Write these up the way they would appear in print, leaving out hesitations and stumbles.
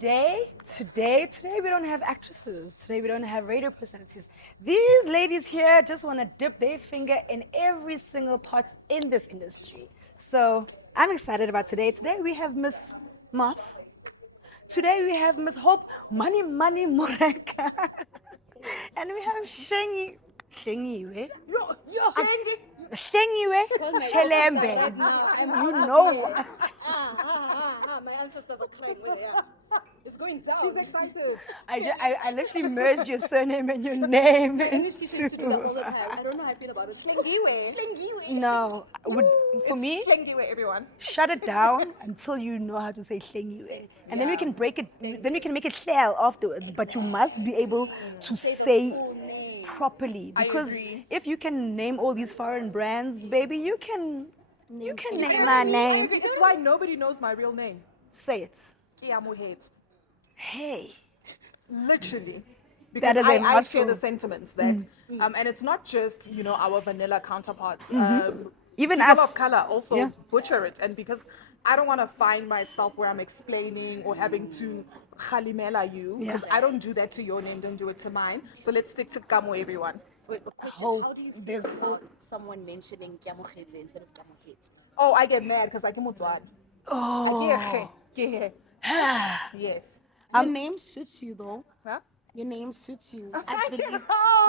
today we don't have actresses. Today we don't have radio personalities. These ladies here just want to dip their finger in every single part in this industry. So I'm excited about today. Today we have Miss Moth. Today we have Miss Hope Mareka. And we have Hlengiwe Shelembe. You know. My ancestors are crying. It's going down. She's excited. I literally merged your surname and your name She seems to do that all the time. I don't know how I feel about it. Hlengiwe. No, for me, Hlengiwe, everyone. shut it down until you know how to say Hlengiwe. And then we can break it, then we can make it clear afterwards. But you must be able to say properly. Because if you can name all these foreign brands, baby, you can name my name. It's why nobody knows my real name. Say it. Kamo Moth. Hey. Literally. That Because is a I share mouthful. the sentiments that, and it's not just, our vanilla counterparts. Even people us. of color also Yeah. butcher it. And because I don't want to find myself where I'm explaining or having to khalimela you, because I don't do that to your name, don't do it to mine. So let's stick to Kamo, everyone. Wait, a question. Hope How do you there's feel about someone mentioning Kamo Moth instead of Kamo Moth? Oh, I get mad because I can Mothwan. Oh. Yes. Your name suits you though. Huh? Your name suits you. I I believe know.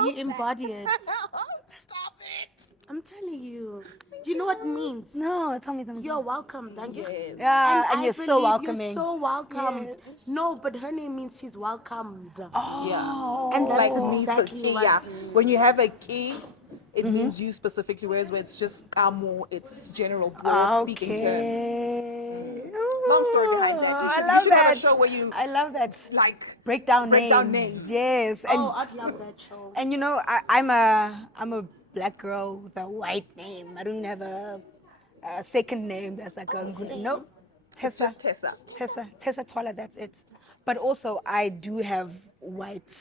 you embody it. Stop it. I'm telling you. Do you know what it means? No, tell me. You're welcome. Thank you. Yes. Yeah, and I you're so believe welcoming. You're so welcomed. No, but her name means she's welcomed. Yeah. And that's Like exactly key, what. yeah. When you have a key, it means you specifically, whereas where it's just Kamo, it's general broad speaking terms. Long story behind that. I You love should that. have a show where you I love that. like Break down down names. names. Yes. And Oh, I'd love that show. and I'm a black girl with a white name. I don't have a second name that's like a no. Tessa. just Tessa. Tessa Twala, that's it. But also I do have white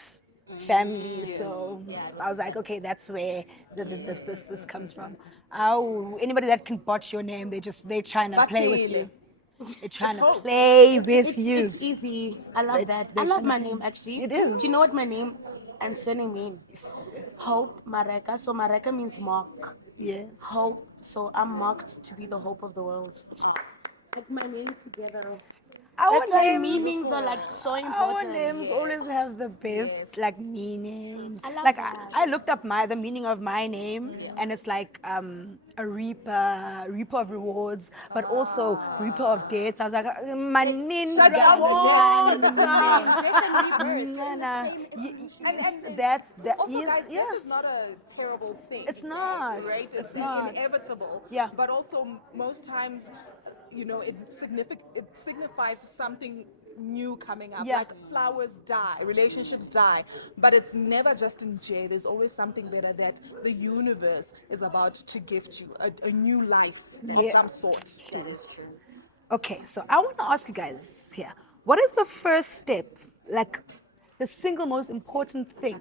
family, so I was like, okay, that's where this comes from. Oh, anybody that can botch your name, they're trying to play with you. They're trying to play with you. It's easy. I love that. they I love tryna- my name actually. It is. Do you know what my name and surname mean? Hope Mareka. So Mareka means mark. Yes. Hope. So I'm marked to be the hope of the world. Like my name together. That's why meanings are like so Our important. names always have the best like meanings. I love Like that. I looked up the meaning of my name, and it's like a reaper of rewards, but also reaper of death. I was like, that's that. Also, guys, Yeah. death is not a terrible thing. It's not. Right? It's not. Inevitable. Yeah. But also, most times, it signifies something new coming up. Yeah. Like flowers die, relationships die, but it's never just in J. There's always something better that the universe is about to gift you, a new life of Yeah. some sort. Yes. Okay, so I want to ask you guys here, what is the first step, like the single most important thing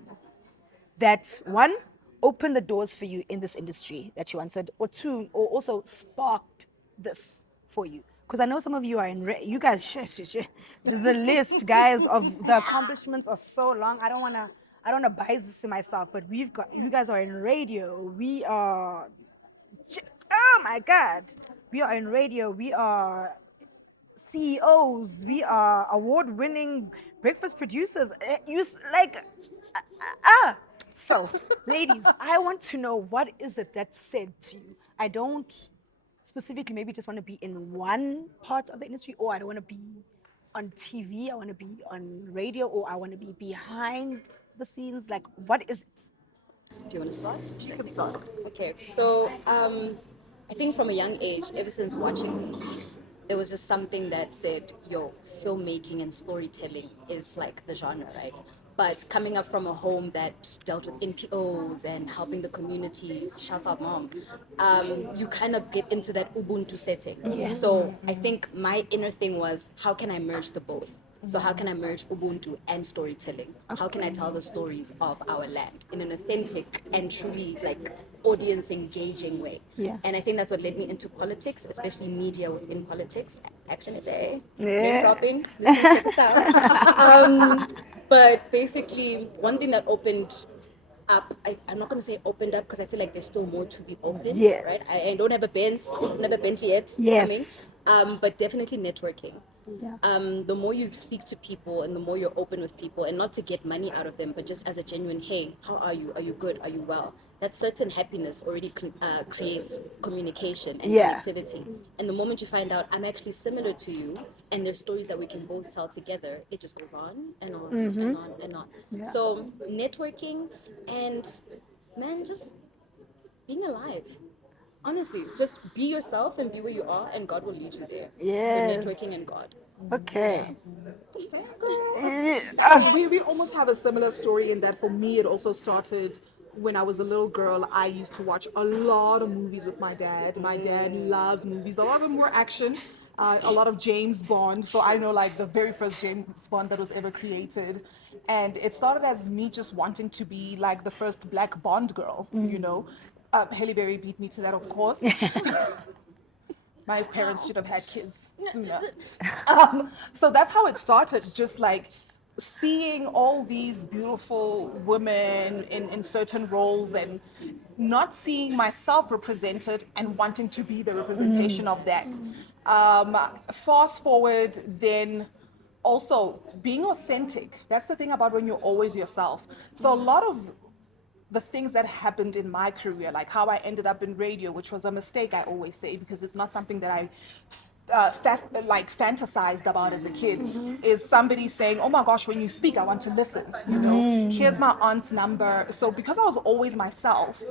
that one opened the doors for you in this industry that you answered, or two, or also sparked this for you? Because I know some of you are you guys, the list, guys, of the accomplishments are so long. I don't wanna bias this to myself, but you guys are in radio. We are, oh my God, we are in radio. We are CEOs. We are award-winning breakfast producers. So, ladies, I want to know, what is it that said to you? I don't specifically maybe just want to be in one part of the industry, or I don't want to be on TV, I want to be on radio, or I want to be behind the scenes. Like, what is it? Do you want to start? You can start. Okay, so I think from a young age, ever since watching movies, there was just something that said, yo, filmmaking and storytelling is like the genre, right? But coming up from a home that dealt with NPOs and helping the communities, shouts out mom, you kind of get into that Ubuntu setting. So I think my inner thing was, how can I merge the both? So how can I merge Ubuntu and storytelling? How can I tell the stories of our land in an authentic and truly like audience engaging way? Yeah. And I think that's what led me into politics, especially media within politics. Action a day, Yeah. name dropping, listen, check us out. But basically, one thing that opened up, I'm not going to say opened up because I feel like there's still more to be opened, Yes. right? I don't have a Benz, never Bentley yet, it's Yes. coming. But definitely networking. Yeah. The more you speak to people and the more you're open with people, and not to get money out of them, but just as a genuine, hey, how are you? Are you good? Are you well? That certain happiness already creates communication and Yeah. connectivity. And the moment you find out I'm actually similar to you, and there's stories that we can both tell together, it just goes on and on and on and on. Yeah. So networking and man, just being alive. Honestly, just be yourself and be where you are, and God will lead you there. Yes. So networking and God. Okay. We almost have a similar story in that for me, it also started when I was a little girl. I used to watch a lot of movies with my dad. My dad loves movies. A lot of them were action, a lot of James Bond. So I know like the very first James Bond that was ever created. And it started as me just wanting to be like the first black Bond girl, you know. Halle Berry beat me to that, of course. My parents should have had kids sooner. So that's how it started, just like seeing all these beautiful women in certain roles and not seeing myself represented and wanting to be the representation of that. Fast forward, then also being authentic. That's the thing about when you're always yourself. So a lot of the things that happened in my career, like how I ended up in radio, which was a mistake, I always say, because it's not something that I fantasized about as a kid, is somebody saying, oh my gosh, when you speak, I want to listen, you know, here's my aunt's number. So because I was always myself,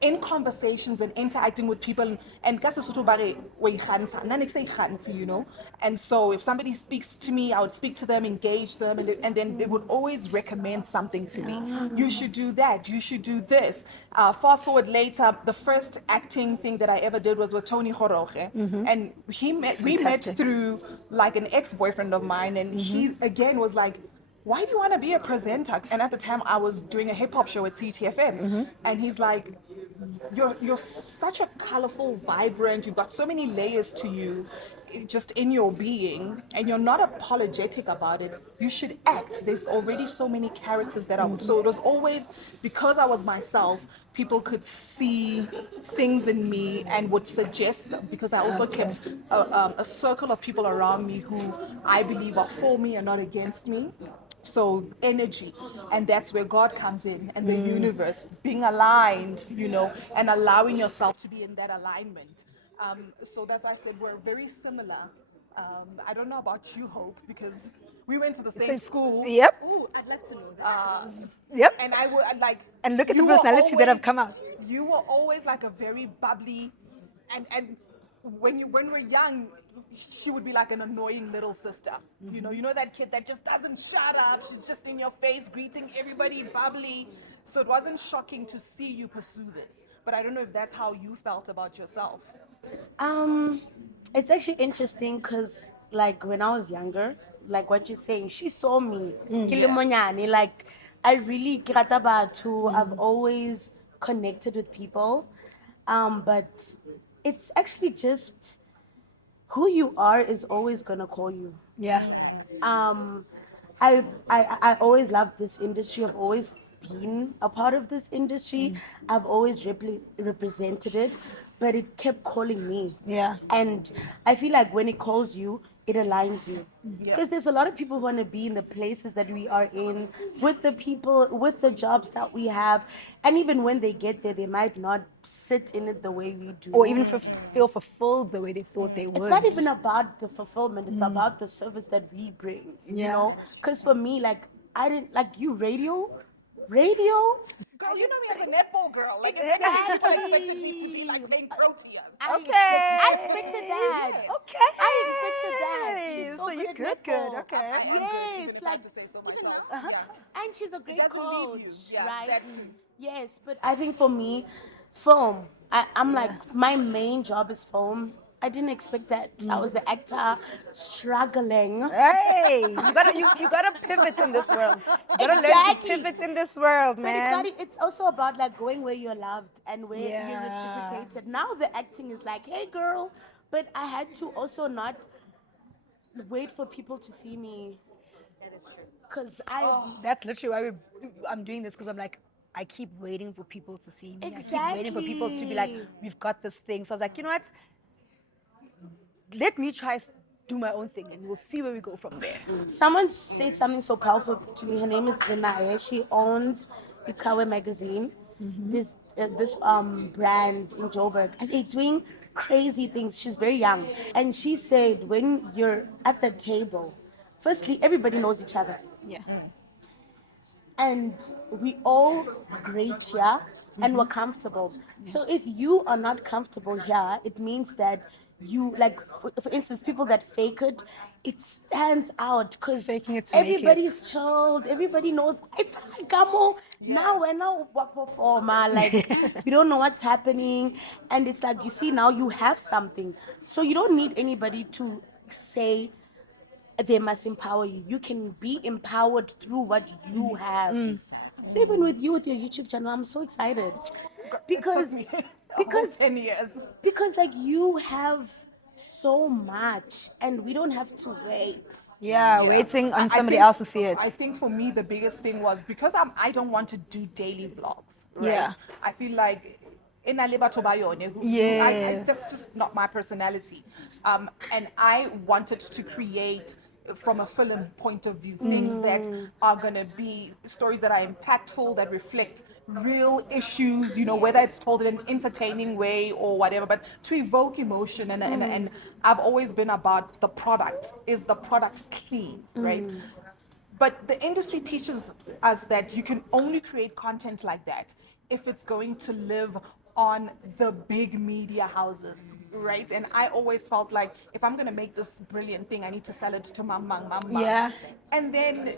in conversations and interacting with people, and ka Sesotho ba re, "Wa ikgantsha." Nna ne ke sa ikgantshe, you know. And so if somebody speaks to me, I would speak to them, engage them, and then they would always recommend something to me. You should do that, you should do this. Fast forward later, the first acting thing that I ever did was with Tony Horoge. And we met through like an ex-boyfriend of mine, and he again was like, why do you want to be a presenter? And at the time I was doing a hip hop show at CTFM. And he's like, you're such a colorful, vibrant, you've got so many layers to you just in your being, and you're not apologetic about it. You should act. There's already so many characters that are, so it was always, because I was myself, people could see things in me and would suggest them, because I also kept a circle of people around me who I believe are for me and not against me. So energy, and that's where God comes in, and the universe, being aligned, you know, and allowing yourself to be in that alignment. So that's why I said we're very similar. I don't know about you, Hope, because we went to the same school. Yep. Ooh, I'd love to know that. Yep. And I would like. And look at the you were personalities that have always- come out. You were always like a very bubbly, and when we're young, she would be like an annoying little sister. You know that kid that just doesn't shut up. She's just in your face, greeting everybody, bubbly. So it wasn't shocking to see you pursue this. But I don't know if that's how you felt about yourself. It's actually interesting because, like, when I was younger, like what you're saying, she saw me, Kilimonyani. Like, I really too. I've always connected with people, but it's actually just who you are is always gonna call you. Yeah. um I always loved this industry. I've always been a part of this industry. I've always represented it, but it kept calling me. Yeah. And I feel like when it calls you, it aligns you. Because there's a lot of people who want to be in the places that we are in, with the people, with the jobs that we have. And even when they get there, they might not sit in it the way we do. Or even feel fulfilled the way they thought they would. It's not even about the fulfillment, it's about the service that we bring, you know? Because for me, like, I didn't, like, you radio? Girl, you know me as a netball girl. Like, Exactly. people expected me to be like playing Proteas. I expected that. Yes. Okay. I expected that. She's so So good you're at good, netball. okay. Yes, like, Yeah. and she's a great doesn't coach, leave you. Yeah, right? that's- Yes, but I think for me, film. I'm like, my main job is film. I didn't expect that. I was an actor struggling. Hey. Hey, you gotta pivot in this world. You gotta learn to Exactly. pivot in this world, But man. it's also about like going where you're loved and where Yeah. you're reciprocated. Now the acting is like, hey girl, but I had to also not wait for people to see me because That's literally why I'm doing this because I'm like, I keep waiting for people to see me. I keep waiting for people to be like, Exactly. we've got this thing. So I was like, you know what? Let me try do my own thing and we'll see where we go from there. Someone said something so powerful to me. Her name is Renaya. She owns Ikawe magazine. This brand in Joburg, and they're doing crazy things. She's very young, and she said when you're at the table, firstly everybody knows each other, Yeah. and we all great here and we're comfortable. So if you are not comfortable here, it means that you like for instance people that fake it stands out because Faking it to make it. everybody's chilled, everybody knows it's like Kamo. Now we're now performer, like you don't know what's happening, and it's like you see now you have something, so you don't need anybody to say they must empower you. You can be empowered through what you have. So even with you with your YouTube channel, I'm so excited because because 10 years. because like you have so much and we don't have to wait. Yeah, waiting on I somebody think- else to see it. I think for me the biggest thing was because I don't want to do daily vlogs, right? Yeah. I feel like in Yes. that's just not my personality. And I wanted to create from a film point of view things that are going to be stories that are impactful, that reflect real issues, whether it's told in an entertaining way or whatever, but to evoke emotion. And I've always been about the product. Is the product clean, right? But the industry teaches us that you can only create content like that if it's going to live on the big media houses, right? And I always felt like if I'm going to make this brilliant thing, I need to sell it to mama. Yeah. And then,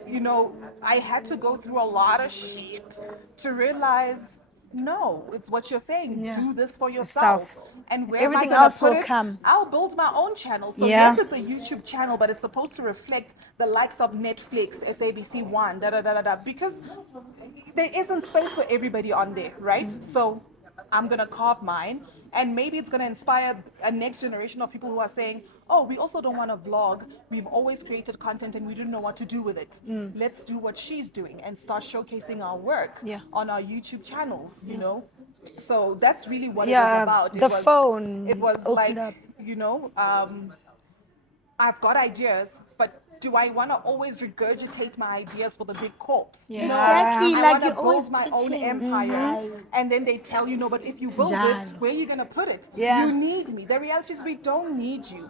I had to go through a lot of shit to realize, no, it's what you're saying. Yeah. Do this for yourself. And where Everything am I gonna else put will it? come. I'll build my own channel. So Yeah. yes, it's a YouTube channel, but it's supposed to reflect the likes of Netflix, SABC One, because there isn't space for everybody on there, right? So I'm gonna carve mine, and maybe it's gonna inspire a next generation of people who are saying, "Oh, we also don't want to vlog. We've always created content and we didn't know what to do with it. Let's do what she's doing and start showcasing our work Yeah. on our YouTube channels." So that's really what it Yeah, was about. the phone It was opened like, up. I've got ideas, but do I want to always regurgitate my ideas for the big corps? Yeah. Exactly, I like want to you're always build my own pitching. empire, and then they tell you, no, but if you build it, Jalo. where are you gonna put it? Yeah. You need me. The reality is we don't need you.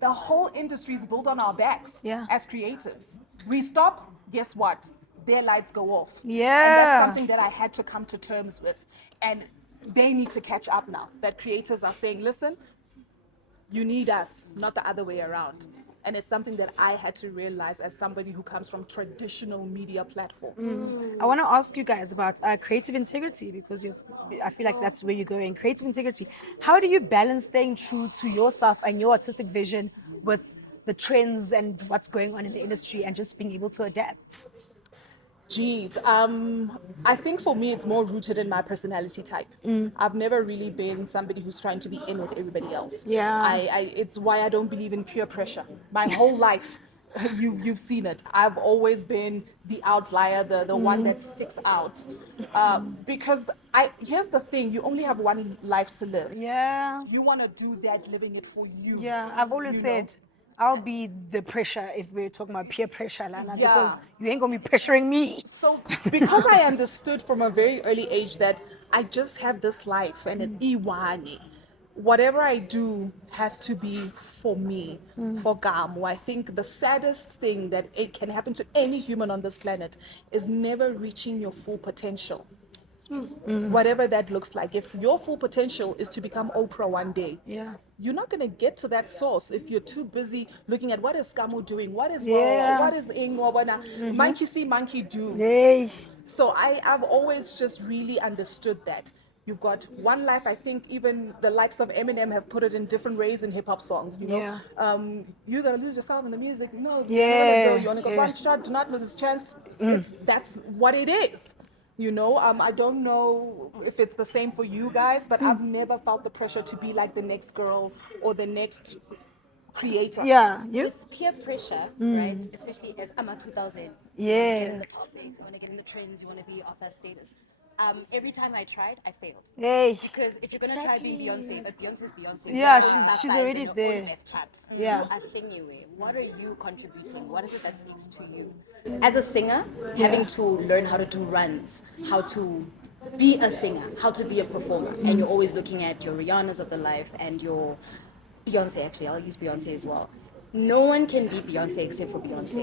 The whole industry is built on our backs. Yeah. As creatives, we stop. Guess what? Their lights go off. And Yeah. that's something that I had to come to terms with, and they need to catch up now. That creatives are saying, listen, you need us, not the other way around. And it's something that I had to realize as somebody who comes from traditional media platforms. I want to ask you guys about creative integrity because I feel like that's where you're going. Creative integrity. How do you balance staying true to yourself and your artistic vision with the trends and what's going on in the industry and just being able to adapt? Geez, I think for me it's more rooted in my personality type. I've never really been somebody who's trying to be in with everybody else. Yeah. It's why I don't believe in peer pressure. My whole life, you've seen it. I've always been the outlier, the one that sticks out. Because here's the thing: you only have one life to live. Yeah. You want to do that, living it for you. Yeah. I've always you said know? I'll be the pressure if we're talking about peer pressure, Lana, Yeah. because you ain't gonna be pressuring me. So, because I understood from a very early age that I just have this life and an iwani, whatever I do has to be for me, for Kamo. I think the saddest thing that it can happen to any human on this planet is never reaching your full potential. Whatever that looks like. If your full potential is to become Oprah one day, Yeah. you're not going to get to that source if you're too busy looking at what is Kamo doing, what is Yeah. what is Ingwabana, monkey see, monkey do. Hey. So I've always just really understood that You've got One Life. I think even the likes of Eminem have put it in different ways in hip hop songs. You know, Yeah. you're gonna lose yourself in the music. No, Yeah, you're never gonna go. You only got yeah. one shot. Do not miss this chance. That's what it is. You know, I don't know if it's the same for you guys, but I've never felt the pressure to be like the next girl or the next creator. Yeah, you? With peer pressure, right? Especially as I'm a 2000, you want to get in the Yes. top eight, you want to get in the trends, you want to be of that status. Every time I tried, I failed. Hey. Because if you're gonna try being Beyonce, but Beyonce's Beyonce, Yeah, you're she's star already size and there. you're all in that chart. Yeah. You are Hlengiwe. What are you contributing? What is it that speaks to you? As a singer, having to learn how to do runs, how to be a singer, how to be a performer, and you're always looking at your Rihanna's of the life and your Beyonce. Actually, I'll use Beyonce as well. No one can beat Beyonce except for Beyonce.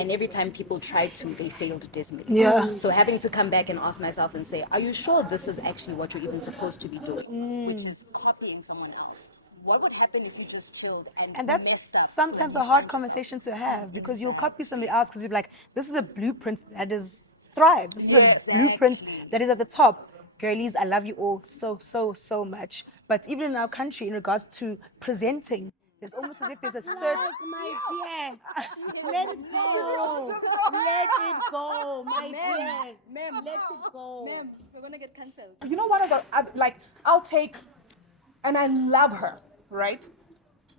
And every time people tried to, they failed dismally. Yeah. So having to come back and ask myself and say, are you sure this is actually what you're even supposed to be doing? Which is copying someone else. What would happen if you just chilled and And messed that's up? sometimes so a you hard find conversation to have because you'll copy somebody else because you're like, this is a blueprint that is thrive. This is a blueprint that is at the top. Girlies, I love you all so much. But even in our country, in regards to presenting, it's almost as if there's a certain. Like, my dear, let it go. Let it go, my dear. Ma'am, Let it go. ma'am, we're gonna get cancelled. You know, one of the like, I'll take, and I love her, right?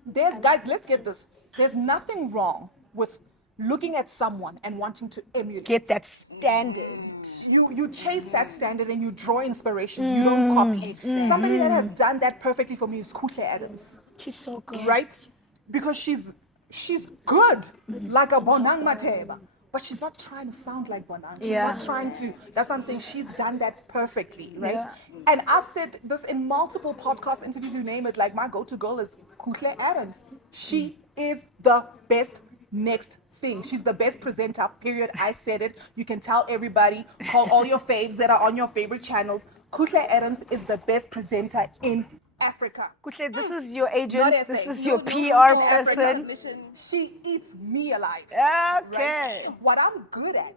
There's guys, let's get this. There's nothing wrong with looking at someone and wanting to emulate. Get that standard. You chase that standard and you draw inspiration. You don't copy. Somebody that has done that perfectly for me is Kuhle Adams, She's so good. right? Because she's good, like a Bonang Mateba. But she's not trying to sound like Bonang. She's Yeah. not trying to, that's what I'm saying. She's done that perfectly, right? Yeah. And I've said this in multiple podcast interviews, you name it, like my go-to girl is Kuhle Adams. She is the best next thing. She's the best presenter, period. I said it. You can tell everybody, call all your faves that are on your favorite channels. Kuhle Adams is the best presenter in Africa. Kuhle, this is your agent. Not This SA. is your No, PR no, person. She eats me alive. Okay. Right? What I'm good at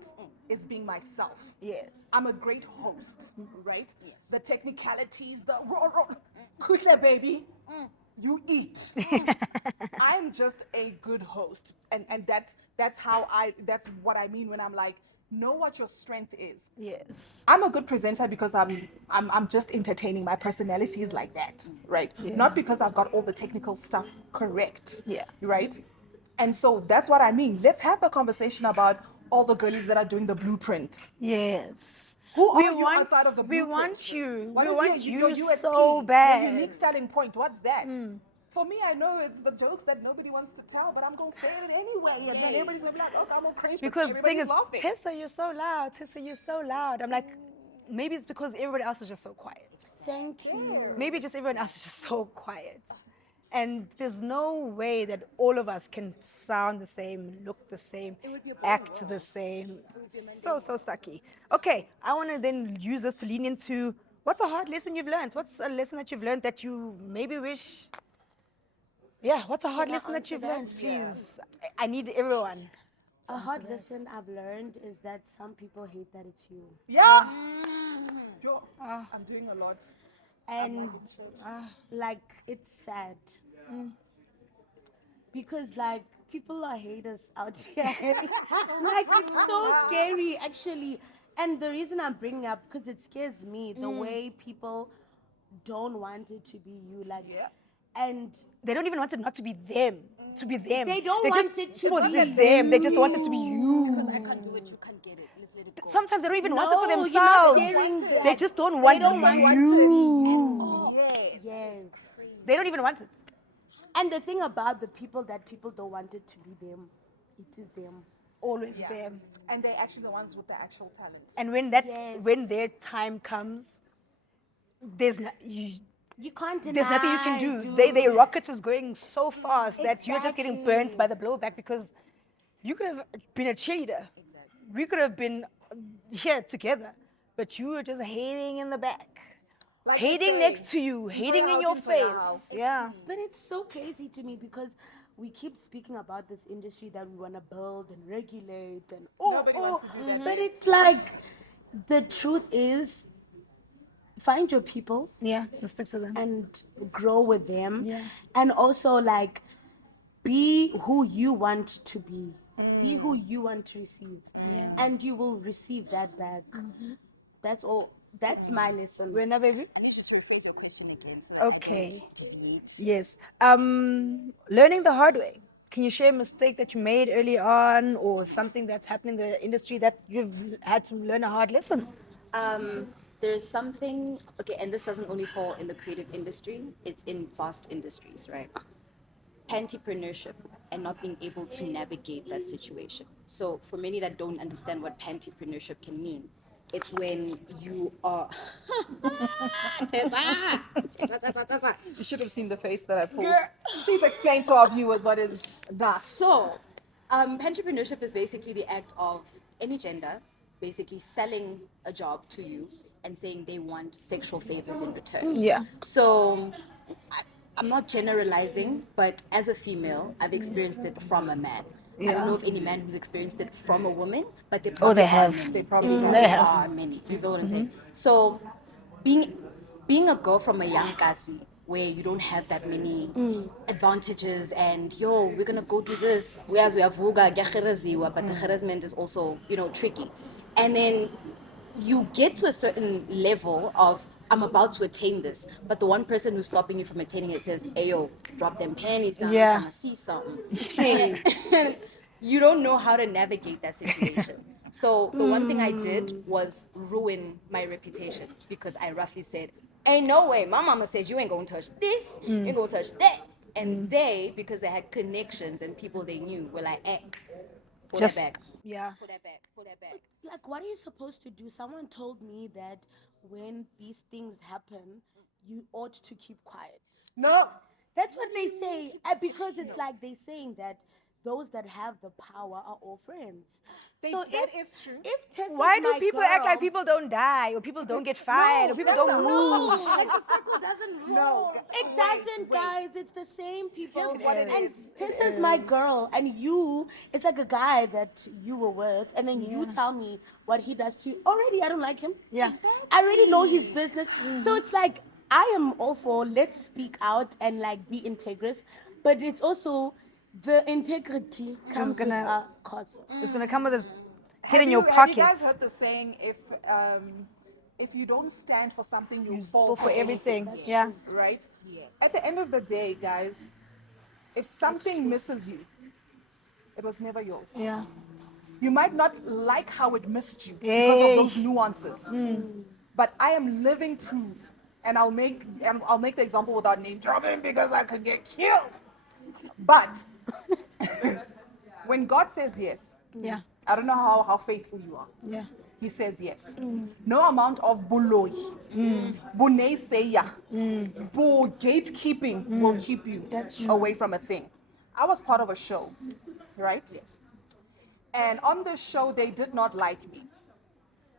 is being myself. Yes. I'm a great host, right? Yes. The technicalities, the raw, Kuhle baby, you eat. I'm just a good host, and that's what I mean when I'm like, know what your strength is. Yes. I'm a good presenter because I'm just entertaining. My personality is like that, right? Not because I've got all the technical stuff correct. Yeah. Right? And so that's what I mean. Let's have the conversation about all the girlies that are doing the blueprint. Yes. Who are you outside of the We blueprint? want you. What We is want your you USP, so Your bad. unique selling point. What's that? For me, I know it's the jokes that nobody wants to tell, but I'm gonna say it anyway, and then everybody's gonna be like, "Oh, I'm gonna crazy." Because the thing everybody's is, laughing. Tessa, you're so loud. Tessa, you're so loud. I'm like, maybe it's because everybody else is just so quiet. Thank you. Maybe just everyone else is just so quiet. And there's no way that all of us can sound the same, look the same, act the same. So sucky. Okay, I want to then use this to lean into what's a hard lesson you've learned? What's a lesson that you've learned that you maybe wish? Yeah, what's a hard I lesson that answer you've that? learned, please? I need everyone. A hard lesson I've learned is that some people hate that it's you. Yeah. Yo, I'm doing a lot. And like, it's sad. Because like, people are haters out here. Like, it's so scary actually. And the reason I'm bringing up, because it scares me, the way people don't want it to be you. Like, and They don't even want it not to be them. To be them. They don't just want it to for be them. They just want it to be you. Because I can't do it, you can't get it. Let's let it go. Sometimes they don't even want it for No, themselves. you're not hearing that. They just don't want don't want you. yes. They don't even want it. And the thing about the people that people don't want it to be them, it is them. Always them. And they're actually the ones with the actual talent. And when when their time comes, there's You can't deny. there's nothing you can do. dude. Their rocket is going so fast that you're just getting burnt Exactly. by the blowback because you could have been a cheerleader. We could have been here together, but you were just hating in the back. Like I Hating say, next to you, hating in your face. Yeah. But it's so crazy to me because we keep speaking about this industry that we want to build and regulate and Nobody wants to do that. But it's like, the truth is, find your people Yeah, let's stick to them. and grow with them. Yeah. And also like be who you want to be. Be who you want to receive. Yeah. And you will receive that back. That's all. That's my lesson. Rena, baby? I need you to rephrase your question again. So Okay. I don't deviate. Yes. Learning the hard way. Can you share a mistake that you made early on or something that's happened in the industry that you've had to learn a hard lesson? There's something, okay, and this doesn't only fall in the creative industry, it's in vast industries, right? Pantypreneurship and not being able to navigate that situation. So for many that don't understand what pantypreneurship can mean, it's when you are Tessa. You should have seen the face that I pulled. Please explain to our viewers what is that. So, entrepreneurship is basically the act of any gender basically selling a job to you and saying they want sexual favors in return. Yeah. So, I'm not generalizing, but as a female, I've experienced it from a man. I don't know if any man who's experienced it from a woman, but they probably they are have. many. They probably They have. are many. You know what I'm saying? So, being a girl from a young kasi where you don't have that many advantages and we're gonna go do this, whereas we have vuga but the harassment is also tricky, and then you get to a certain level of I'm about to attain this, but the one person who's stopping you from attaining it says, "Ayo, drop them panties down, Yeah. I'm trying to see something." And you don't know how to navigate that situation. So the one thing I did was ruin my reputation because I roughly said, "Ain't no way, my mama says you ain't gonna touch this, you ain't gonna touch that." And they, because they had connections and people they knew, were like, pull Just- that back, Yeah. pull that back, pull that back. Like, what are you supposed to do? Someone told me that when these things happen, you ought to keep quiet. No. That's what they say. Because it's like they're saying that those that have the power are all friends. So that if, is true. If Tessa's Why do my people act like girl- people don't die or people don't get fired or people don't move? Like the circle doesn't roll. It doesn't, guys. It's the same people. Here's what it and is. Tessa's my girl, and you, it's like a guy that you were with, and then you tell me what he does to you. Already, I don't like him. Yeah. I already know his business. So it's like, I am all for let's speak out and like be integrous, but it's also the integrity comes with gonna- a cost. It's going to come with a hit in Have your you pockets. guys heard the saying, if you don't stand for something, you fall For everything. Yeah. right? At the end of the day, guys, if something misses you, it was never yours. Yeah. You might not like how it missed you because Hey. of those nuances, but I am living proof, and I'll make the example without name dropping because I could get killed. But when God says yes, Yeah. I don't know how faithful you are. Yeah. He says yes. No amount of buloi, buneseya, gatekeeping will keep you away from a thing. I was part of a show, right? Yes. And on the show, they did not like me.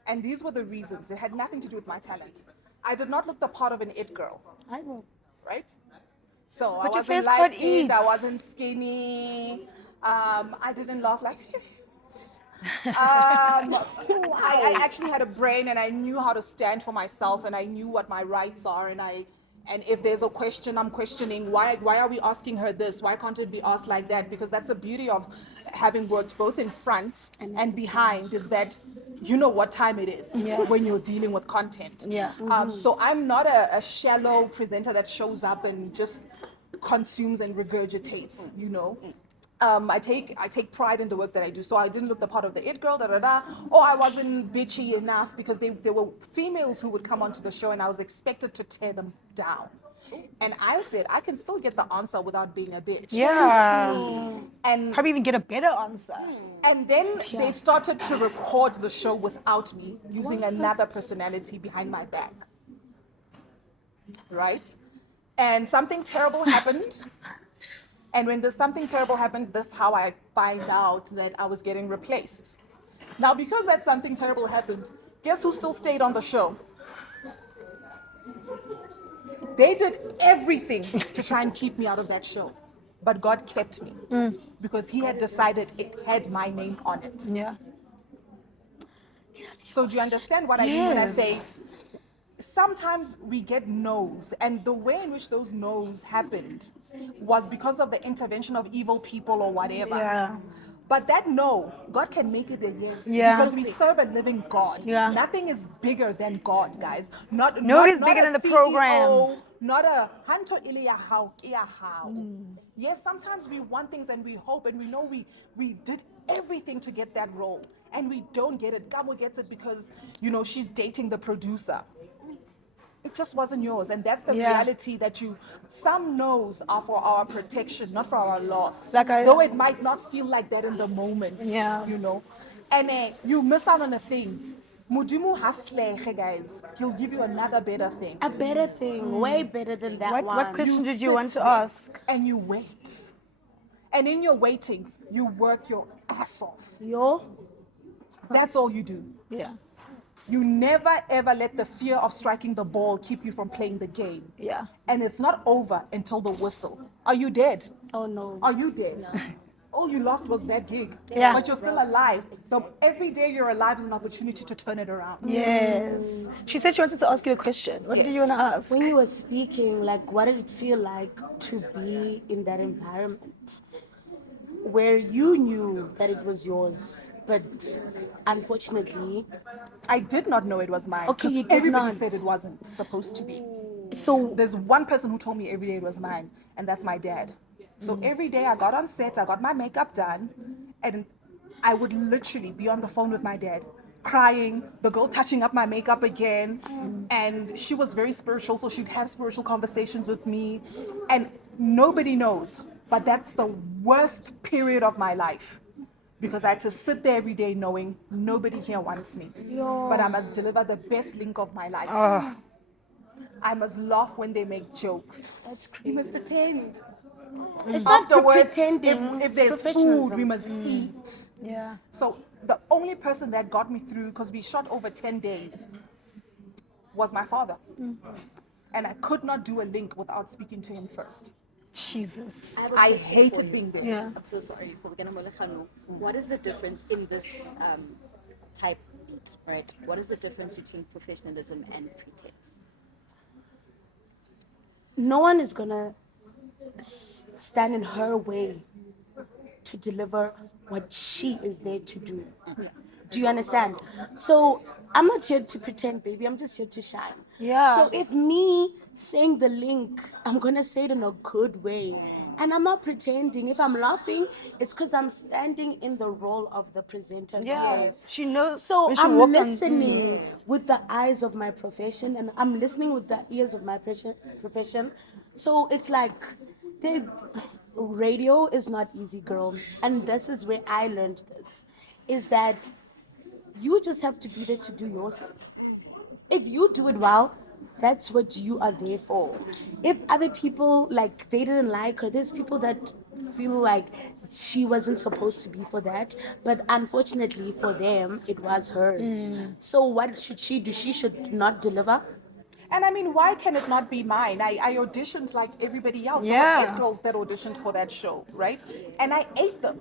And these were the reasons. It had nothing to do with my talent. I did not look the part of an it girl, I will. right? So But I your wasn't face light got skinned, I eats. wasn't skinny. I didn't laugh like I actually had a brain and I knew how to stand for myself and I knew what my rights are and if there's a question I'm questioning why are we asking her this, why can't it be asked like that, because that's the beauty of having worked both in front and behind, is that you know what time it is when you're dealing with content. Yeah. So I'm not a shallow presenter that shows up and just consumes and regurgitates, you know. I take pride in the work that I do. So I didn't look the part of the it girl, or I wasn't bitchy enough, because there were females who would come onto the show and I was expected to tear them down. And I said, I can still get the answer without being a bitch. Yeah. And Probably even get a better answer. and then they started to record the show without me, using another personality behind my back. Right? And something terrible happened. And when something terrible happened, that's how I find out that I was getting replaced. Now, because that something terrible happened, guess who still stayed on the show? They did everything to try and keep me out of that show. But God kept me because He had decided it had my name on it. Yeah. So do you understand what I mean when I say sometimes we get no's, and the way in which those no's happened was because of the intervention of evil people or whatever. Yeah. But that no, God can make it a yes. Yeah. Because we serve a living God. Yeah. Nothing is bigger than God, guys. Nobody's not bigger a than the CEO, program. Not a hanto ile ya hao, ya hao. Yes, sometimes we want things and we hope and we know we did everything to get that role and we don't get it. Kamo gets it because, she's dating the producer. It just wasn't yours, and that's the Yeah. reality that some no's are for our protection, not for our loss. Like Though it might not feel like that in the moment. Yeah. And you miss out on a thing. Mudimu haslege, guys. He'll give you another better thing. A better thing, way better than that one. What question did you sit want to there ask? And you wait. And in your waiting, you work your ass off. Yo, That's all you do. Yeah. You never ever let the fear of striking the ball keep you from playing the game. Yeah. And it's not over until the whistle. Are you dead? oh no. Are you dead? No. All you lost was that gig. Yeah. But you're still alive. So every day you're alive is an opportunity to turn it around. Yes. She said she wanted to ask you a question. What did Yes. you want to ask? When you were speaking, like, what did it feel like to be in that environment where you knew that it was yours, but unfortunately, I did not know it was mine. Okay, 'cause you did everybody not. said it wasn't supposed to be. so There's one person who told me every day it was mine, and that's my dad. So every day I got on set, I got my makeup done, and I would literally be on the phone with my dad, crying, the girl touching up my makeup again. And she was very spiritual, so she'd have spiritual conversations with me. And nobody knows, but that's the worst period of my life. Because I had to sit there every day knowing nobody here wants me. But I must deliver the best link of my life. I must laugh when they make jokes. that's You crazy. must pretend. It's not Afterwards, pretending. if it's there's food, professionalism. we must eat. Yeah. So the only person that got me through, because we shot over 10 days, was my father. And I could not do a link without speaking to him first. Jesus. have a I question hated for you. being there. Yeah. I'm so sorry. What is the difference in this type beat, right? What is the difference between professionalism and pretense? No one is gonna stand in her way to deliver what she is there to do. Do you understand? So I'm not here to pretend, baby. I'm just here to shine. Yeah. So if me saying the link, I'm gonna say it in a good way. And I'm not pretending. If I'm laughing, it's because I'm standing in the role of the presenter. Yeah. Yes. She knows. So when she I'm walked on- listening with the eyes of my profession, and I'm listening with the ears of my profession. So it's like, radio is not easy, girl. And this is where I learned this, is that you just have to be there to do your thing. If you do it well, that's what you are there for. If other people, like, they didn't like her, there's people that feel like she wasn't supposed to be for that, but unfortunately for them, it was hers. So what should she do? She should not deliver. And I mean, why can it not be mine? I auditioned like everybody else. There Yeah. were 8 girls that auditioned for that show, right? And I ate them.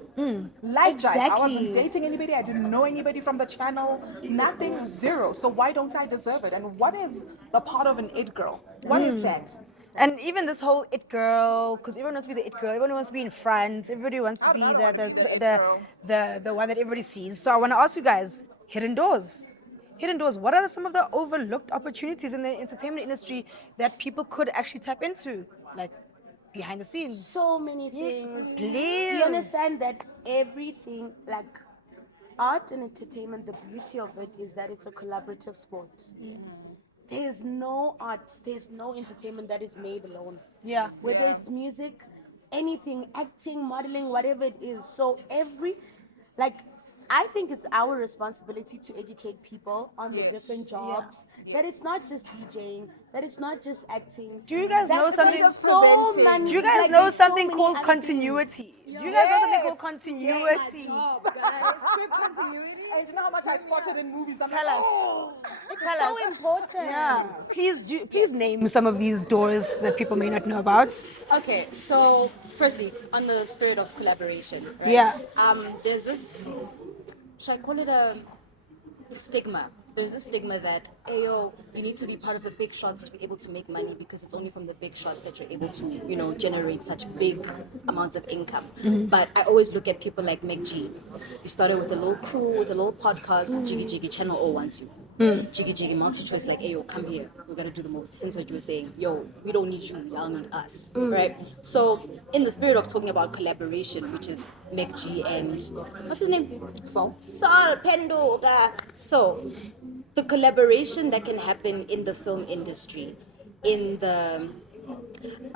Life jive. I Exactly. wasn't dating anybody. I didn't know anybody from the channel. Nothing, zero. So why don't I deserve it? And what is the part of an it girl? What is that? And even this whole it girl, because everyone wants to be the it girl, everyone wants to be in front, everybody wants to I be don't the wanna be the it the one that everybody sees. So I want to ask you guys, hidden doors. Hidden doors. What are some of the overlooked opportunities in the entertainment industry that people could actually tap into, like behind the scenes? So many things. Do Please. you understand that everything, like art and entertainment, the beauty of it is that it's a collaborative sport. There's no art, there's no entertainment that is made alone. Yeah. Whether it's music, anything, acting, modeling, whatever it is. So I think it's our responsibility to educate people on the different jobs. That it's not just DJing, that it's not just acting. Do you guys that know something? there's so many, Do you guys like, know there's so something many called other continuity? Do you guys know something called continuity? Script continuity. And you know how much I spotted in movies? I'm Tell like, us. oh. It's Tell so us. important. Yeah. Please name some of these doors that people may not know about. Okay, so firstly, on the spirit of collaboration, right? Yeah. There's this, should I call it a stigma there's a stigma that, hey, yo, you need to be part of the big shots to be able to make money because it's only from the big shots that you're able to, generate such big amounts of income. But I always look at people like Meg G. You started with a little crew, with a little podcast, Jiggy Jiggy Channel O wants you. Jiggy Jiggy multi-choice, like, hey, yo, come here. We're going to do the most. Hence what you were saying, yo, we don't need you, y'all need us, right? So in the spirit of talking about collaboration, which is Meg G and, what's his name? Saul Penduga. So the collaboration that can happen in the film industry, I'm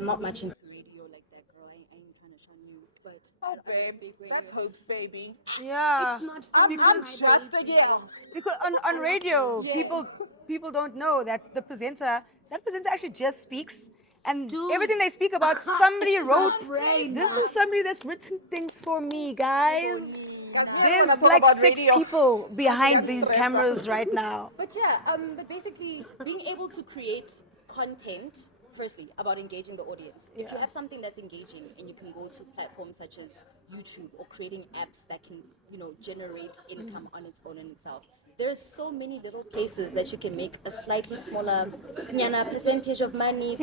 not much into radio like that, girl. I ain't trying to shun you, but Oh, babe, that's Hope's baby. Yeah. It's not I'm because just a girl. Because on radio, people don't know that that presenter actually just speaks, and everything they speak about, somebody wrote. brain. This is somebody that's written things for me, guys. Guys, we There's wanna talk like about 6 radio. people behind these stress cameras right now. But yeah, but basically being able to create content, firstly, about engaging the audience. If you have something that's engaging and you can go to platforms such as YouTube or creating apps that can, generate income on its own in itself. There's so many little places that you can make a slightly smaller percentage of money,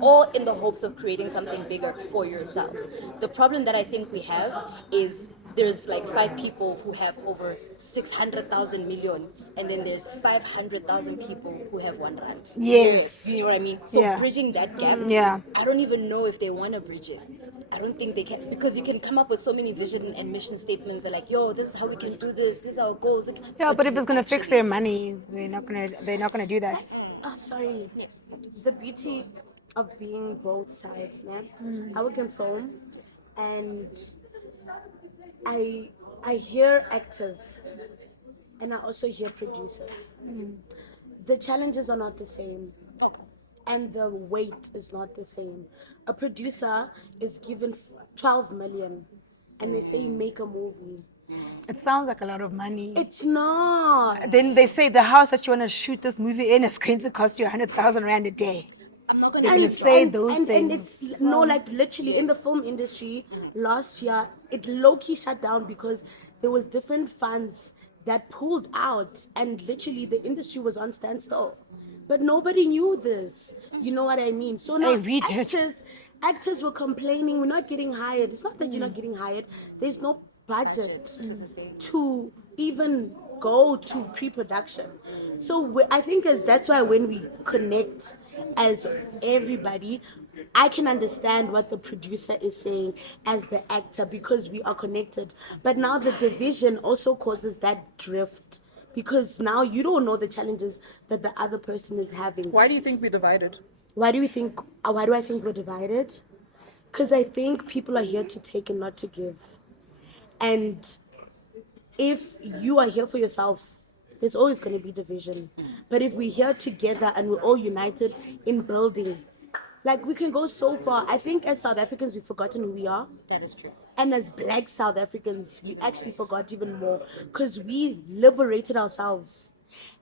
all in the hopes of creating something bigger for yourselves. The problem that I think we have is there's like 5 people who have over 600,000 million, and then there's 500,000 people who have 1 rand. Yes. You know what I mean? So Yeah. bridging that gap, I don't even know if they want to bridge it. I don't think they can, because you can come up with so many vision and mission statements. They're like, yo, this is how we can do this. These are our goals. Yeah, but if do it's gonna you fix actually- their money, they're not gonna do that. Sorry. Yes. The beauty of being both sides, man. I work in film, and I hear actors, and I also hear producers. The challenges are not the same, Okay. and the weight is not the same. A producer is given 12 million, and they say make a movie. It sounds like a lot of money. It's not. Then they say the house that you want to shoot this movie in is going to cost you 100,000 rand a day. I'm not going They're to gonna say those and things. it's no, like literally in the film industry last year, it low-key shut down because there was different funds that pulled out, and literally the industry was on standstill. But nobody knew this. You know what I mean? So now we did. actors were complaining, we're not getting hired. It's not that you're not getting hired. There's no budget to even go to pre-production. So I think that's why when we connect as everybody, I can understand what the producer is saying as the actor because we are connected. But now the division also causes that drift because now you don't know the challenges that the other person is having. Why do you think we're divided? Why do I think we're divided? Because I think people are here to take and not to give. And if you are here for yourself, there's always going to be division. But if we're here together and we're all united in building, like we can go so far. I think as South Africans, we've forgotten who we are. That is true. And as Black South Africans, we actually forgot even more because we liberated ourselves.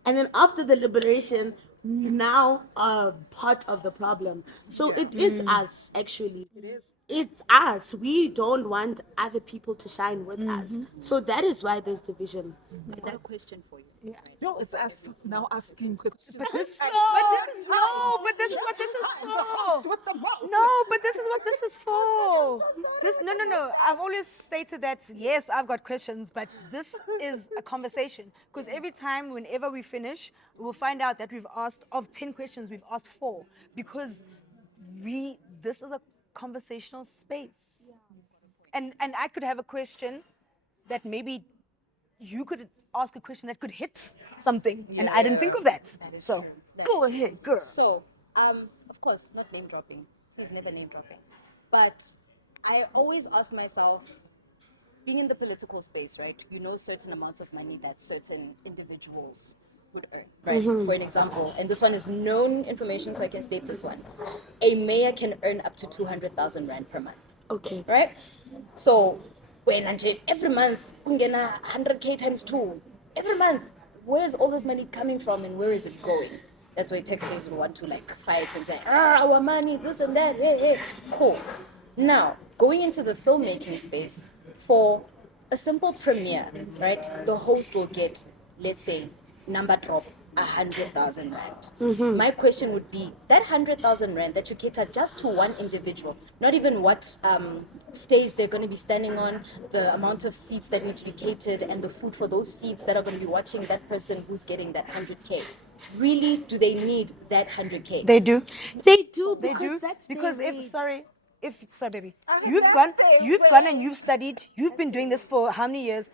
And then after the liberation, we now are part of the problem. So it is us, actually. It is. It's us. We don't want other people to shine with us. So that is why there's division. I got a question for you. Yeah. No, it's us now asking questions. But this is what this is for. With the most. No, but this is what this is for. No. I've always stated that yes, I've got questions, but this is a conversation. Because every time, whenever we finish, we'll find out that we've asked of 10 questions, we've asked 4. Because this is a conversational space. And I could have a question that maybe you could ask a question that could hit something, and I didn't think of that. So true. That go is ahead, girl. So, of course, not name dropping. Please never name dropping. But I always ask myself, being in the political space, right? You know certain amounts of money that certain individuals would earn, right? For an example, and this one is known information, so I can state this one. A mayor can earn up to 200,000 rand per month. Okay. Right? So when every month, 100K times 2, every month, where's all this money coming from and where is it going? That's why taxpayers would want to like fight and say, our money, this and that, hey. Cool. Now, going into the filmmaking space, for a simple premiere, right, the host will get, let's say, number drop 100,000 rand. My question would be that 100,000 rand that you cater just to one individual, not even what stage they're going to be standing on, the amount of seats that need to be catered, and the food for those seats that are going to be watching that person who's getting that 100K. Really, do they need that 100K? They do. They do They because do. that's Because their if rate. sorry, baby, heard you've that's gone, their you've gone and rate. you've studied. You've been doing this for how many years?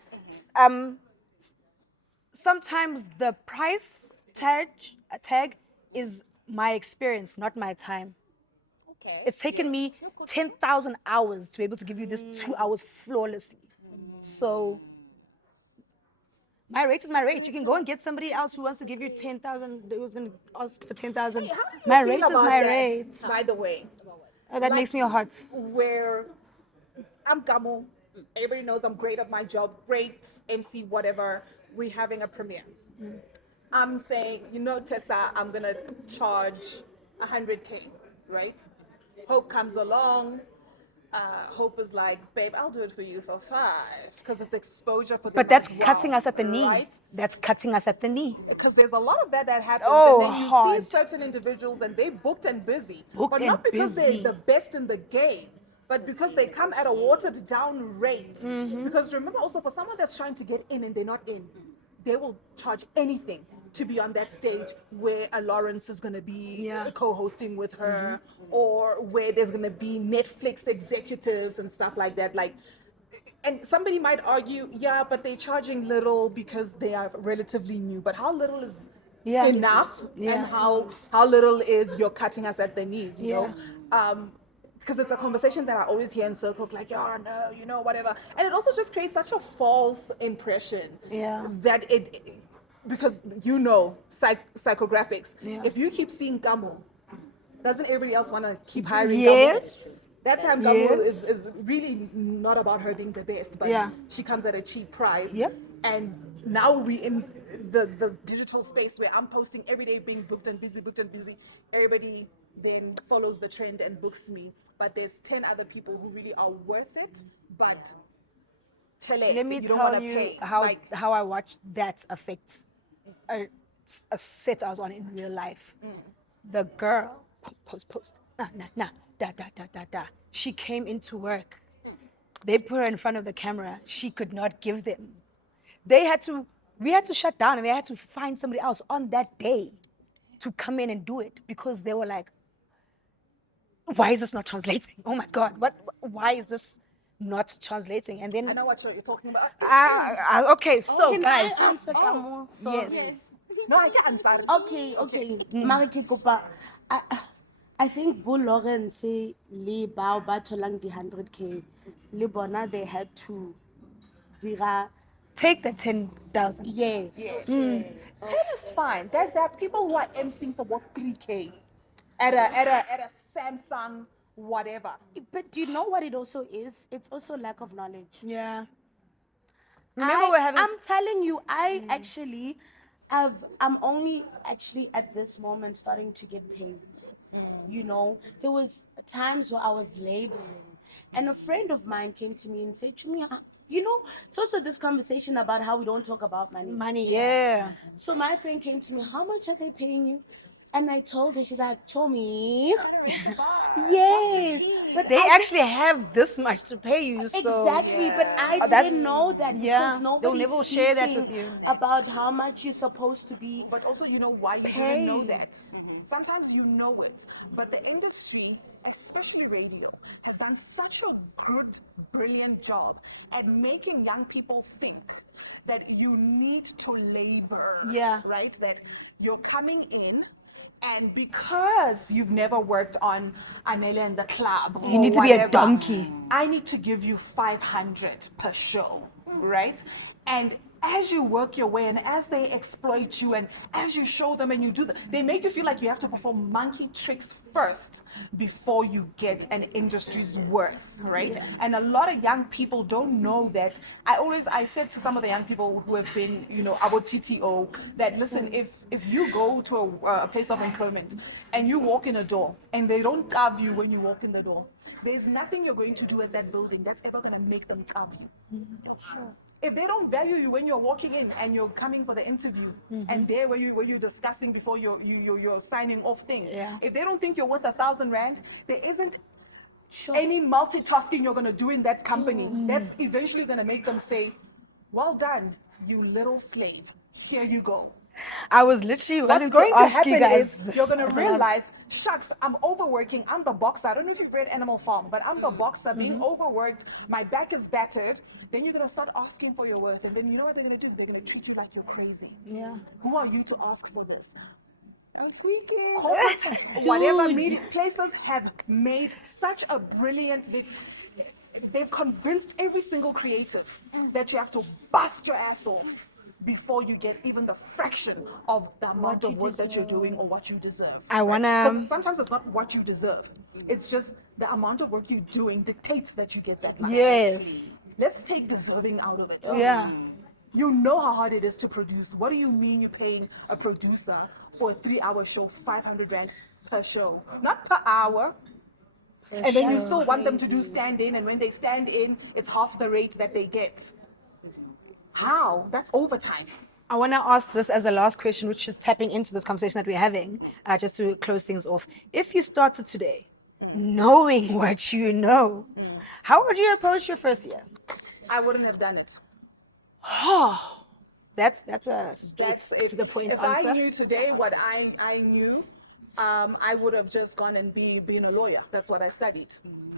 Sometimes the price tag is my experience, not my time. Okay. It's taken me 10,000 hours to be able to give you this 2 hours flawlessly. So my rate is my rate. You can go and get somebody else who wants to give you 10,000. Who's going to ask for 10,000? How do you My feel rate is about my that, rate. by the way? That makes me hot. Where I'm Kamo. Everybody knows I'm great at my job, great MC, whatever. We're having a premiere. I'm saying, Tessa, I'm gonna charge 100K, right? Hope comes along. Hope is like, babe, I'll do it for you for 5, because it's exposure for them. But that's as well, cutting us at the knee. right? That's cutting us at the knee. Because there's a lot of that happens, Oh, and then you hard. see certain individuals and they booked and busy, Booked but not and because busy. they're the best in the game, but because they come at a watered down rate. Mm-hmm. Because remember, also for someone that's trying to get in and they're not in, they will charge anything to be on that stage where a Lawrence is going to be Yeah. co-hosting with her, or where there's going to be Netflix executives and stuff like that. Like, and somebody might argue, yeah, but they're charging little because they are relatively new. But how little is Yeah. enough, Yeah. and how little is you're cutting us at the knees? You Yeah. know, because it's a conversation that I always hear in circles, like, oh no, whatever, and it also just creates such a false impression. Yeah. That because psychographics. Yeah. If you keep seeing Kamo, doesn't everybody else want to keep hiring Yes. Kamo? That time Kamo Yes. is really not about her being the best, but Yeah. she comes at a cheap price. Yep. And now we in the digital space where I'm posting every day, being booked and busy. Everybody then follows the trend and books me. But there's 10 other people who really are worth it, but Let me you don't tell want to you pay. how I watched that affect a set I was on in real life. The girl, post, da. She came into work. They put her in front of the camera. She could not give them. We had to shut down, and they had to find somebody else on that day to come in and do it, because they were like, why is this not translating? Oh my God, why is this not translating? And I then, know what you're talking about. okay, so Can guys, I answer, Kamo? yes. No, I can't answer. Okay. Mara ke kopa, I think Bull Lawrence le bao ba tholang di 100K le bona they had to dira Take the 10,000. yes. 10 is fine. There's that people who are emceeing for what 3K at a Samsung whatever. But do you know what it also is? It's also lack of knowledge. Yeah. Remember, we're having. I'm telling you, I'm only actually at this moment starting to get paid. You know, there was times where I was laboring, and a friend of mine came to me and said to me, it's also this conversation about how we don't talk about money. Money, yeah. So my friend came to me, how much are they paying you? And I told her, she's like, Tommy. Yes. But They I actually have this much to pay you. So Exactly, but I that's- didn't know that because yeah, they'll nobody's never share that with speaking you. about how much you're supposed to be. But also, you know why you didn't know Paid. that. Sometimes you know it, but the industry, especially radio, has done such a good, brilliant job at making young people think that you need to labor. Yeah. Right? That you're coming in, and because you've never worked on Anele and the Club, You or need to be a whatever, donkey. I need to give you 500 per show, right? And as you work your way, and as they exploit you, and as you show them and you do they make you feel like you have to perform monkey tricks first before you get an industry's worth, right? Yeah. And a lot of young people don't know that. I said to some of the young people who have been, our TTO, that listen, if you go to a place of employment and you walk in a door and they don't carve you when you walk in the door, there's nothing you're going to do at that building that's ever going to make them carve you. Sure. If they don't value you when you're walking in and you're coming for the interview, and there where you're discussing before you're signing off things, Yeah. if they don't think you're worth 1,000 rand, there isn't any multitasking you're gonna do in that company. That's eventually gonna make them say, "Well done, you little slave. Here you go." I was literally What's wanting going to to ask happen you guys is this you're going to as I was- realize, shucks, I'm overworking. I'm the boxer. I don't know if you've read Animal Farm, but I'm the boxer being overworked. My back is battered. Then you're going to start asking for your worth. And then you know what they're going to do? They're going to treat you like you're crazy. Yeah. Who are you to ask for this? I'm tweaking. Corporate, whatever media places have made such a brilliant. They've convinced every single creative that you have to bust your ass off before you get even the fraction of the amount of work that you're doing or what you deserve. I wanna- Because sometimes it's not what you deserve. It's just the amount of work you're doing dictates that you get that much. Yes. Let's take deserving out of it. Yeah. You know how hard it is to produce. What do you mean you're paying a producer for a 3-hour show 500 rand per show? Not per hour. And then you still want them to do stand in, and when they stand in, it's half the rate that they get. How? That's overtime. I want to ask this as a last question, which is tapping into this conversation that we're having, just to close things off. If you started today, knowing what you know, how would you approach your first year? I wouldn't have done it. That's a straight That's to the point if answer. I knew today what I knew, I would have just gone and been a lawyer. That's what I studied.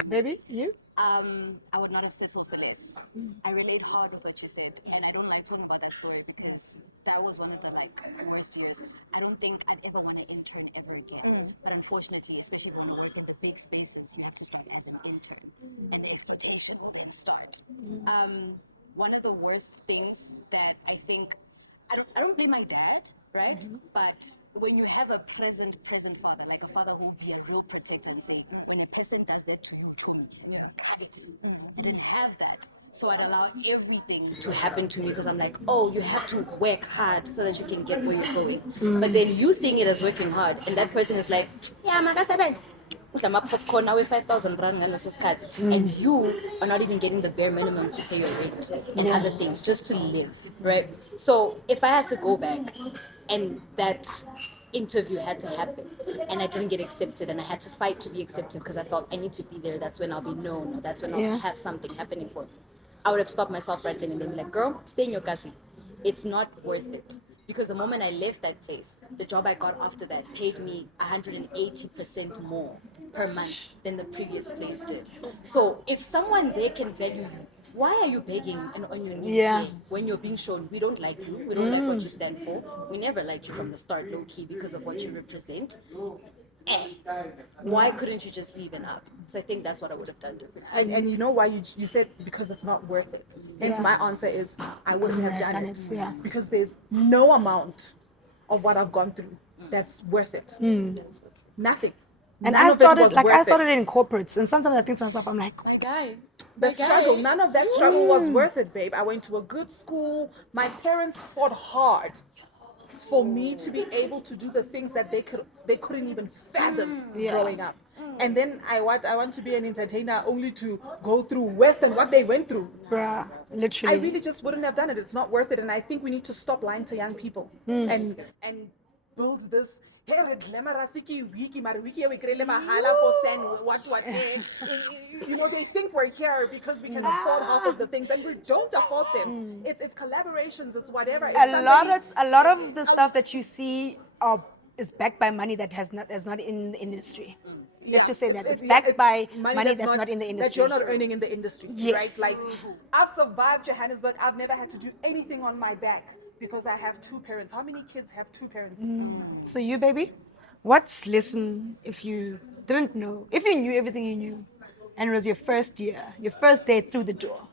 Baby, you? I would not have settled for less. I relate hard with what you said, and I don't like talking about that story because that was one of the worst years. I don't think I'd ever want to intern ever again. But unfortunately, especially when you work in the big spaces, you have to start as an intern, and the exploitation will then start. One of the worst things that I think I don't blame my dad, right? But when you have a present father, like a father who will be a real protector and say, when a person does that to you, Chomi, you cut it. I didn't have that. So I'd allow everything to happen to me because I'm like, oh, you have to work hard so that you can get where you're going. But then you seeing it as working hard, and that person is like, yeah, makasebenza. Popcorn now with 5,000 rand ngaleso sikhathi, and you are not even getting the bare minimum to pay your rent and other things just to live, right? So if I had to go back and that interview had to happen and I didn't get accepted and I had to fight to be accepted because I felt I need to be there, that's when I'll be known, or that's when I'll have something happening for me. I would have stopped myself right then and then, be like, girl, stay in your kasi. It's not worth it. Because the moment I left that place, the job I got after that paid me 180% more per month than the previous place did. So if someone there can value you, why are you begging and on your knees here when you're being shown we don't like you, we don't like what you stand for, we never liked you from the start, low key, because of what you represent? Why couldn't you just leave and up? So I think that's what I would have done differently. And you know why you said because it's not worth it. Hence my answer is I wouldn't have done it. Because there's no amount of what I've gone through that's worth it. Nothing. And None I of it started was I worth started it. in corporates, and sometimes I think to myself, I'm like, My guy. The struggle, none of that struggle was worth it, babe. I went to a good school. My parents fought hard for me to be able to do the things that they couldn't even fathom growing up. And then I want to be an entertainer only to go through worse than what they went through. bruh, literally. I really just wouldn't have done it. It's not worth it. And I think we need to stop lying to young people and build this. You know, they think we're here because we can afford half of the things, and we don't afford them. It's collaborations, it's whatever. It's a lot of the stuff that you see is backed by money that is not in the industry. Let's just say that it's backed by money that's not in the industry. That you're not earning in the industry, Yes. right? Like, I've survived Johannesburg. I've never had to do anything on my back because I have two parents. How many kids have two parents? So you, baby, what's lesson if you didn't know, if you knew everything you knew, and it was your first year, your first day through the door?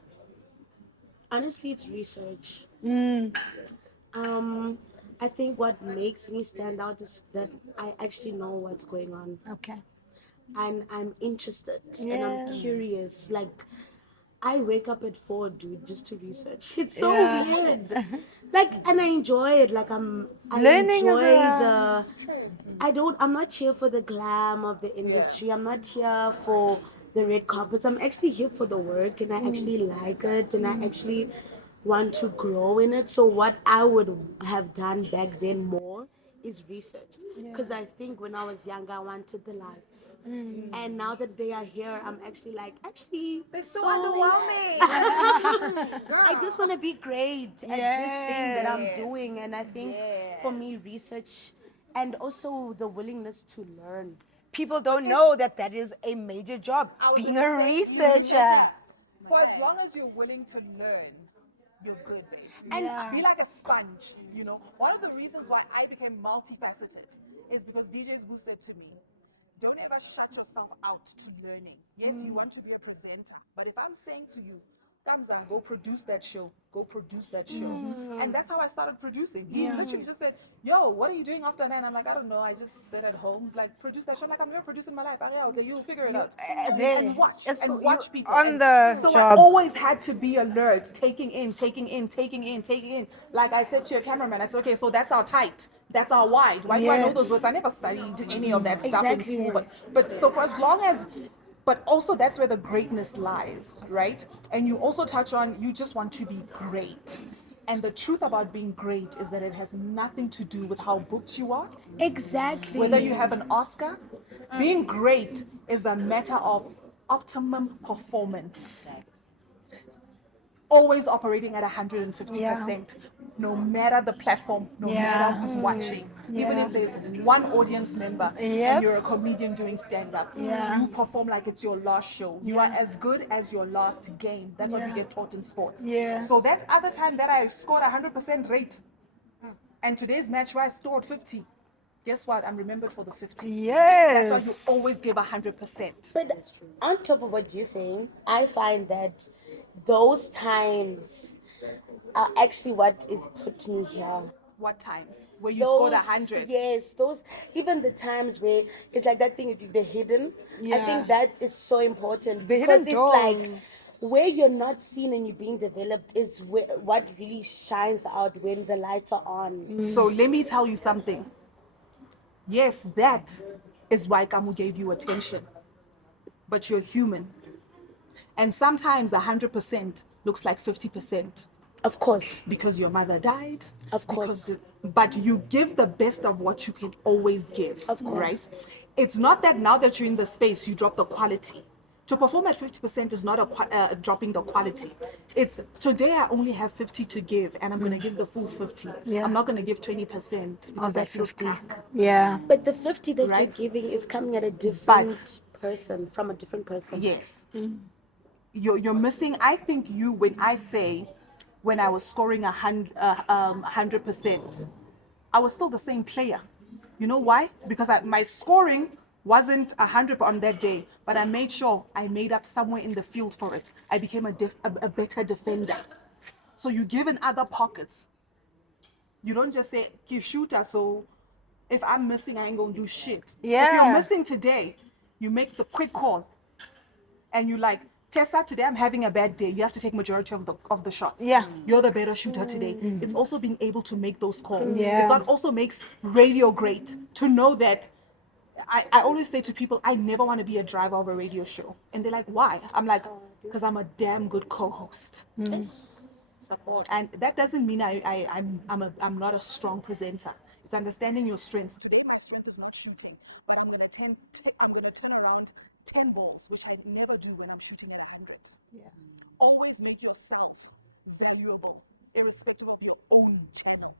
Honestly, it's research. I think what makes me stand out is that I actually know what's going on, Okay. and I'm interested and I'm curious. Like, I wake up at 4, dude, just to research. It's so weird. Like, and I enjoy it. Like, I Learning is enjoy I'm not here for the glam of the industry. I'm not here for the red carpets. I'm actually here for the work, and I actually like it, and I actually want to grow in it. So what I would have done back then more is research. Because I think when I was younger, I wanted the lights. And now that they are here, I'm actually like, They're so so underwhelming. I just want to be great at this thing that I'm doing. And I think for me, research and also the willingness to learn. People don't know that is a major job, being a researcher. For as long as you're willing to learn, you're good, babe. And Yeah. be like a sponge, you know. One of the reasons why I became multifaceted is because DJ's Boo said to me, don't ever shut yourself out to learning. Yes, you want to be a presenter, but if I'm saying to you, Kamza, go produce that show, go produce that show. And that's how I started producing. He literally just said, yo, what are you doing after 9? I'm like, I don't know, I just sit at home. He's like, produce that show. I'm like, I'm never producing my life. Okay, you'll figure it out. And watch people. On the so job. I always had to be alert, taking in. Like I said to your cameraman, I said, okay, so that's our tight. That's our wide. Why do I know those words? I never studied any of that stuff in school. But so for as long as, but also that's where the greatness lies, right? And you also touch on, you just want to be great. And the truth about being great is that it has nothing to do with how booked you are. Exactly. Whether you have an Oscar, being great is a matter of optimum performance. Always operating at 150%, no matter the platform, no matter who's watching. Even if there's one audience member and you're a comedian doing stand-up, you perform like it's your last show. You are as good as your last game. That's what we get taught in sports. So that other time that I scored 100% rate, and today's match where I scored 50, guess what? I'm remembered for the 50. Yes. That's why you always give 100%. But on top of what you're saying, I find that those times are actually what is put me here. What times? Where you scored Those- 100? Yes, those, even the times where it's like that thing, the hidden. I think that is so important because hidden it's like doors. where you're not seen and you're being developed is what really shines out when the lights are on. So let me tell you something. Yes, that is why Kamo gave you attention. But you're human. And sometimes 100% looks like 50%. Of course. Because your mother died. Of course. But you give the best of what you can always give. Of course. Right? It's not that now that you're in the space, you drop the quality. To perform at 50% is not dropping the quality. It's today I only have 50 to give and I'm going to give the full 50. I'm not going to give 20% because I feel 50. But the 50 that Right. you're giving is coming at a different person, from a different person. Yes. You're missing, I think when I say, when I was scoring 100%, I was still the same player. You know why? Because my scoring wasn't 100 on that day, but I made sure I made up somewhere in the field for it. I became a better defender. So you give in other pockets. You don't just say, you shooter, so if I'm missing, I ain't gonna do shit. If you're missing today, you make the quick call. And you like, Tessa, today I'm having a bad day. You have to take majority of the shots. You're the better shooter today. It's also being able to make those calls. It's what also makes radio great, to know that I always say to people, I never want to be a driver of a radio show. And they're like, why? I'm like, because I'm a damn good co-host. Support. And that doesn't mean I'm not a strong presenter. It's understanding your strengths. Today my strength is not shooting, but I'm gonna turn around 10 balls, which I never do when I'm shooting at 100. Always make yourself valuable, irrespective of your own channel.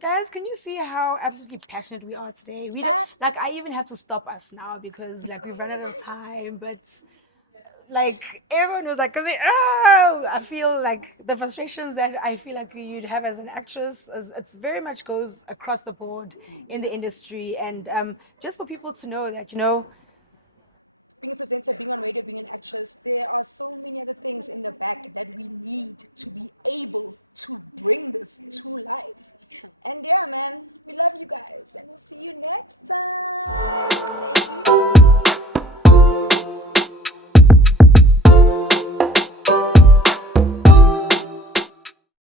Guys, can you see how absolutely passionate we are today? We don't, like, I even have to stop us now because like we've run out of time, but like everyone was like, I feel like the frustrations that I feel like you'd have as an actress, it's very much goes across the board in the industry. And just for people to know that,